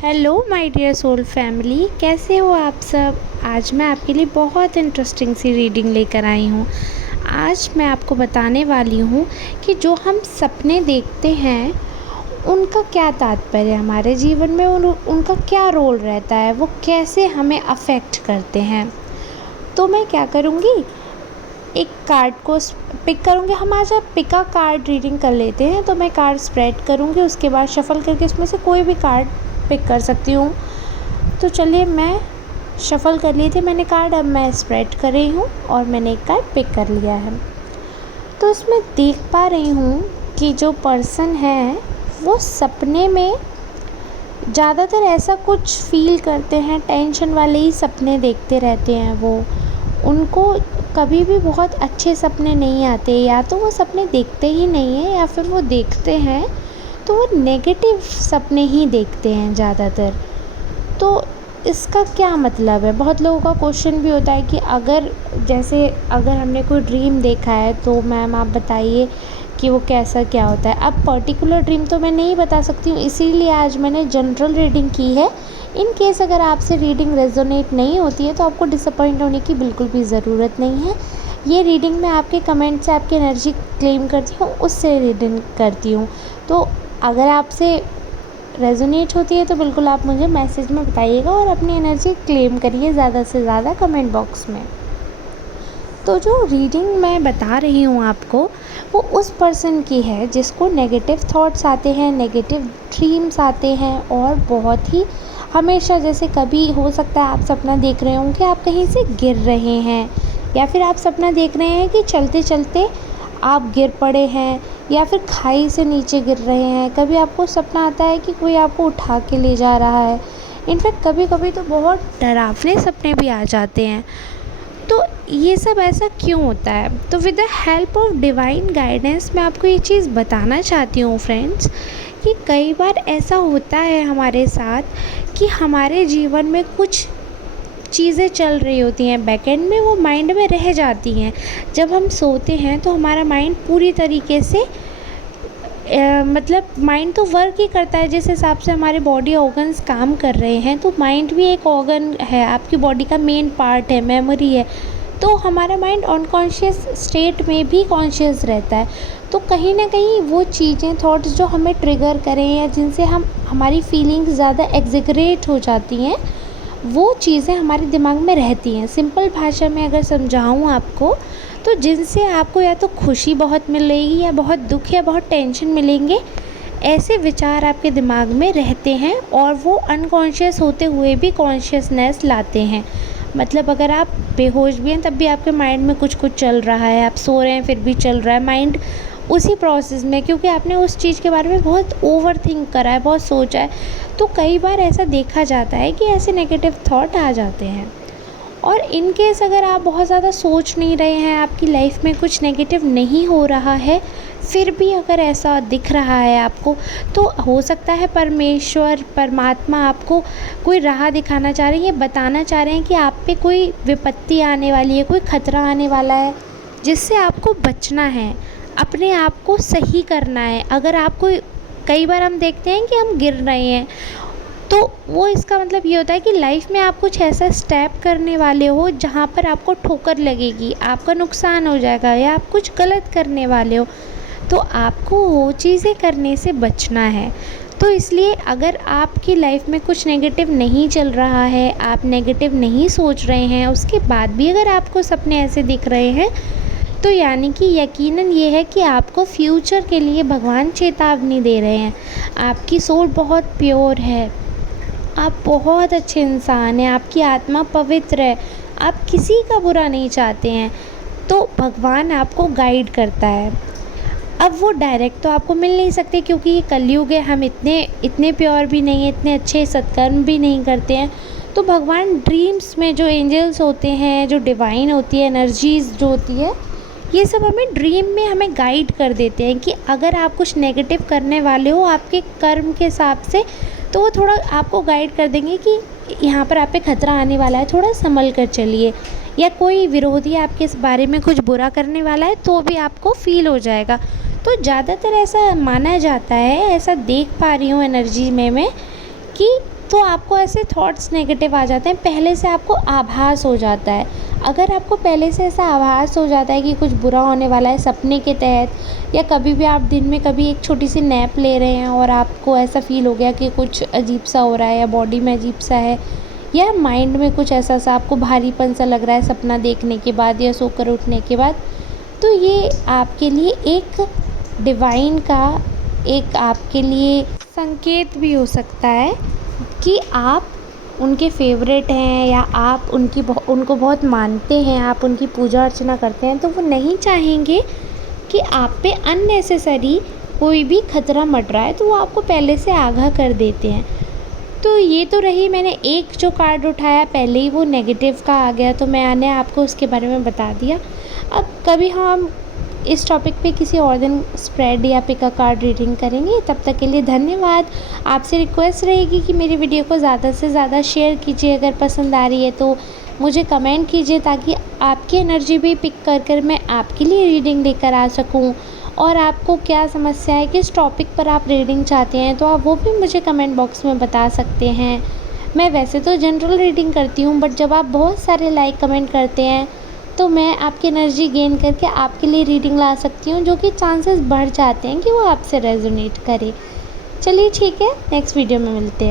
Hello my dear soul family, कैसे हो आप सब। आज मैं आपके लिए बहुत इंटरेस्टिंग सी रीडिंग लेकर आई हूँ। आज मैं आपको बताने वाली हूँ कि जो हम सपने देखते हैं उनका क्या तात्पर्य हमारे जीवन में, उनका क्या रोल रहता है, वो कैसे हमें अफेक्ट करते हैं। तो मैं क्या करूँगी, एक कार्ड को पिक करूँगी। हम आज पिका कार्ड रीडिंग कर लेते हैं। तो मैं कार्ड स्प्रेड करूँगी, उसके बाद शफ़ल करके उसमें से कोई भी कार्ड पिक कर सकती हूँ। तो चलिए, मैं शफ़ल कर लिए थे मैंने कार्ड, अब मैं स्प्रेड कर रही हूँ और मैंने एक कार्ड पिक कर लिया है। तो इसमें देख पा रही हूँ कि जो पर्सन है वो सपने में ज़्यादातर ऐसा कुछ फ़ील करते हैं, टेंशन वाले ही सपने देखते रहते हैं। वो उनको कभी भी बहुत अच्छे सपने नहीं आते, या तो वो सपने देखते ही नहीं हैं या फिर वो देखते हैं तो वो नेगेटिव सपने ही देखते हैं ज़्यादातर। तो इसका क्या मतलब है, बहुत लोगों का क्वेश्चन भी होता है कि अगर हमने कोई ड्रीम देखा है तो मैम आप बताइए कि वो कैसा क्या होता है। अब पर्टिकुलर ड्रीम तो मैं नहीं बता सकती हूँ, इसीलिए आज मैंने जनरल रीडिंग की है। इन केस अगर आपसे रीडिंग रेजोनेट नहीं होती है तो आपको डिसअपॉइंट होने की बिल्कुल भी ज़रूरत नहीं है। ये रीडिंग मैं आपके कमेंट से आपकी एनर्जी क्लेम करती हूँ, उससे रीडिंग करती हूँ। तो अगर आपसे रेजोनेट होती है तो बिल्कुल आप मुझे मैसेज में बताइएगा और अपनी एनर्जी क्लेम करिए ज़्यादा से ज़्यादा कमेंट बॉक्स में। तो जो रीडिंग मैं बता रही हूँ आपको, वो उस पर्सन की है जिसको नेगेटिव थॉट्स आते हैं, नेगेटिव ड्रीम्स आते हैं, और बहुत ही हमेशा, जैसे कभी हो सकता है आप सपना देख रहे हों कि आप कहीं से गिर रहे हैं, या फिर आप सपना देख रहे हैं कि चलते चलते आप गिर पड़े हैं, या फिर खाई से नीचे गिर रहे हैं। कभी आपको सपना आता है कि कोई आपको उठा के ले जा रहा है। इनफैक्ट कभी कभी तो बहुत डरावने सपने भी आ जाते हैं। तो ये सब ऐसा क्यों होता है? तो with the help of divine guidance मैं आपको ये चीज़ बताना चाहती हूँ फ्रेंड्स, कि कई बार ऐसा होता है हमारे साथ कि हमारे जीवन में कुछ चीज़ें चल रही होती हैं बैक एंड में, वो माइंड में रह जाती हैं। जब हम सोते हैं तो हमारा माइंड पूरी तरीके से मतलब माइंड तो वर्क ही करता है जिस हिसाब से हमारे बॉडी ऑर्गन्स काम कर रहे हैं। तो माइंड भी एक ऑर्गन है, आपकी बॉडी का मेन पार्ट है, मेमोरी है। तो हमारा माइंड अनकॉन्शियस स्टेट में भी कॉन्शियस रहता है। तो कहीं ना कहीं वो चीज़ें, थॉट्स जो हमें ट्रिगर करें या जिनसे हमारी फीलिंग्स ज़्यादा एग्जिगरेट हो जाती हैं, वो चीज़ें हमारे दिमाग में रहती हैं। सिंपल भाषा में अगर समझाऊँ आपको, तो जिनसे आपको या तो खुशी बहुत मिलेगी, या बहुत दुख या बहुत टेंशन मिलेंगे, ऐसे विचार आपके दिमाग में रहते हैं और वो अनकॉन्शियस होते हुए भी कॉन्शियसनेस लाते हैं। मतलब अगर आप बेहोश भी हैं तब भी आपके माइंड में कुछ कुछ चल रहा है, आप सो रहे हैं फिर भी चल रहा है माइंड उसी प्रोसेस में, क्योंकि आपने उस चीज़ के बारे में बहुत ओवर थिंक करा है, बहुत सोचा है। तो कई बार ऐसा देखा जाता है कि ऐसे नेगेटिव थॉट आ जाते हैं। और इन केस अगर आप बहुत ज़्यादा सोच नहीं रहे हैं, आपकी लाइफ में कुछ नेगेटिव नहीं हो रहा है, फिर भी अगर ऐसा दिख रहा है आपको, तो हो सकता है परमेश्वर, परमात्मा आपको कोई राह दिखाना चाह रहे हैं, ये बताना चाह रहे हैं कि आप पे कोई विपत्ति आने वाली है, कोई ख़तरा आने वाला है, जिससे आपको बचना है, अपने आप को सही करना है। अगर आपको, कई बार हम देखते हैं कि हम गिर रहे हैं, तो वो इसका मतलब ये होता है कि लाइफ में आप कुछ ऐसा स्टेप करने वाले हो जहाँ पर आपको ठोकर लगेगी, आपका नुकसान हो जाएगा, या आप कुछ गलत करने वाले हो। तो आपको वो चीज़ें करने से बचना है। तो इसलिए अगर आपकी लाइफ में कुछ नेगेटिव नहीं चल रहा है, आप नेगेटिव नहीं सोच रहे हैं, उसके बाद भी अगर आपको सपने ऐसे दिख रहे हैं, तो यानी कि यकीनन ये है कि आपको फ्यूचर के लिए भगवान चेतावनी दे रहे हैं। आपकी सोल बहुत प्योर है, आप बहुत अच्छे इंसान हैं, आपकी आत्मा पवित्र है, आप किसी का बुरा नहीं चाहते हैं। तो भगवान आपको गाइड करता है। अब वो डायरेक्ट तो आपको मिल नहीं सकते, क्योंकि ये कलयुग है, हम इतने प्योर भी नहीं हैं, इतने अच्छे सत्कर्म भी नहीं करते हैं। तो भगवान ड्रीम्स में जो एंजल्स होते हैं, जो डिवाइन होती है, एनर्जीज़ जो होती है, ये सब हमें ड्रीम में हमें गाइड कर देते हैं कि अगर आप कुछ नेगेटिव करने वाले हो आपके कर्म के हिसाब से, तो वो थोड़ा आपको गाइड कर देंगे कि यहाँ पर आप पे खतरा आने वाला है, थोड़ा संभल कर चलिए। या कोई विरोधी आपके इस बारे में कुछ बुरा करने वाला है तो भी आपको फील हो जाएगा। तो ज़्यादातर ऐसा माना जाता है, ऐसा देख पा रही हूँ एनर्जी में मैं, कि तो आपको ऐसे थॉट्स नेगेटिव आ जाते हैं, पहले से आपको आभास हो जाता है। अगर आपको पहले से ऐसा आभास हो जाता है कि कुछ बुरा होने वाला है सपने के तहत, या कभी भी आप दिन में कभी एक छोटी सी नैप ले रहे हैं और आपको ऐसा फ़ील हो गया कि कुछ अजीब सा हो रहा है या बॉडी में अजीब सा है या माइंड में कुछ ऐसा सा आपको भारीपन सा लग रहा है सपना देखने के बाद या सोकर उठने के बाद, तो ये आपके लिए एक डिवाइन का एक आपके लिए संकेत भी हो सकता है कि आप उनके फेवरेट हैं या आप उनको बहुत मानते हैं, आप उनकी पूजा अर्चना करते हैं, तो वो नहीं चाहेंगे कि आप पे अननेसेसरी कोई भी खतरा मंडराए है, तो वो आपको पहले से आगाह कर देते हैं। तो ये तो रही, मैंने एक जो कार्ड उठाया पहले ही वो नेगेटिव का आ गया, तो मैंने आपको उसके बारे में बता दिया। अब कभी हम इस टॉपिक पे किसी और दिन स्प्रेड या पिक अ कार्ड रीडिंग करेंगे। तब तक के लिए धन्यवाद। आपसे रिक्वेस्ट रहेगी कि मेरी वीडियो को ज़्यादा से ज़्यादा शेयर कीजिए, अगर पसंद आ रही है तो मुझे कमेंट कीजिए, ताकि आपकी एनर्जी भी पिक कर मैं आपके लिए रीडिंग लेकर आ सकूं। और आपको क्या समस्या है, किस टॉपिक पर आप रीडिंग चाहते हैं, तो आप वो भी मुझे कमेंट बॉक्स में बता सकते हैं। मैं वैसे तो जनरल रीडिंग करती हूँ, बट जब आप बहुत सारे लाइक कमेंट करते हैं तो मैं आपकी एनर्जी गेन करके आपके लिए रीडिंग ला सकती हूँ, जो कि चांसेस बढ़ जाते हैं कि वो आपसे रेजोनेट करे। चलिए ठीक है, नेक्स्ट वीडियो में मिलते हैं।